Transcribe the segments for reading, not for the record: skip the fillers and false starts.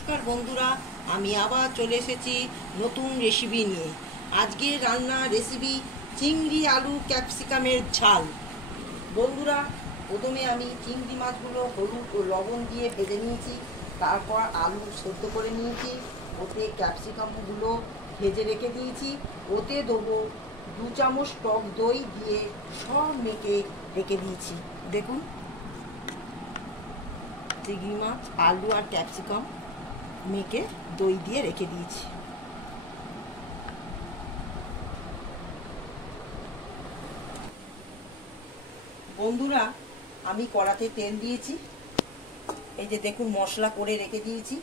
নমস্কার বন্ধুরা, আমি আবার চলে এসেছি নতুন রেসিপি নিয়ে। আজকে রান্না রেসিপি চিংড়ি আলু ক্যাপসিকামের ঝাল। বন্ধুরা, প্রথমে আমি চিংড়ি মাছগুলো হলুদ ও লবণ দিয়ে ভেজে নিয়েছি। তারপর আলু সেদ্ধ করে নিয়েছি, ওতে ক্যাপসিকামগুলো ভেজে রেখে দিয়েছি। ওতে দেবো 2 চামচ টক দই দিয়ে সব মেখে রেখে দিয়েছি। দেখুন, চিংড়ি মাছ, আলু আর ক্যাপসিকাম মেখে দই দিয়ে রেখে দিয়েছি। বন্ধুরা, আমি কড়াতে তেল দিয়েছি। এই যে দেখুন, মশলা করে রেখে দিয়েছি।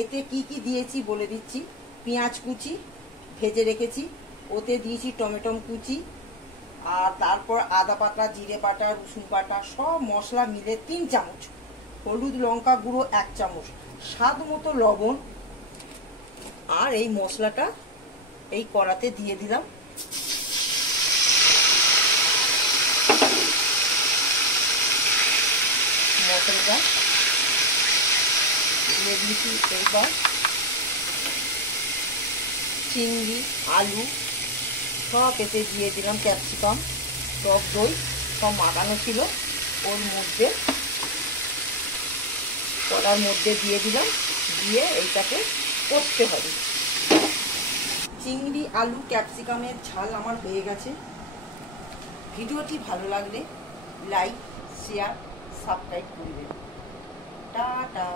এতে কি কি দিয়েছি বলে দিচ্ছি। পেঁয়াজ কুচি ভেজে রেখেছি, ওতে দিয়েছি টমেটো কুচি, আর তারপর আদা বাটা, জিরে বাটা, রসুন বাটা, সব মশলা মিলে 3 চামচ, হলুদ লঙ্কা গুঁড়ো 1 চামচ, স্বাদ মতো লবণ। আর এই মশলাটা এই কড়াতে দিয়ে দিলাম। মশলাটা দিয়ে দিয়েছি। এবার চিংড়ি, আলু সব এতে দিয়ে দিলাম। ক্যাপসিকাম, টক দই সব মাখানো ছিল ওর মধ্যে, কড়ার মধ্যে দিয়ে দিলাম। দিয়ে এইটাকে কষতে হবে। চিংড়ি আলু ক্যাপসিকামের ঝাল আমার হয়ে গেছে। ভিডিওটি ভালো লাগলে লাইক, শেয়ার, সাবস্ক্রাইব করবেন। টাটা।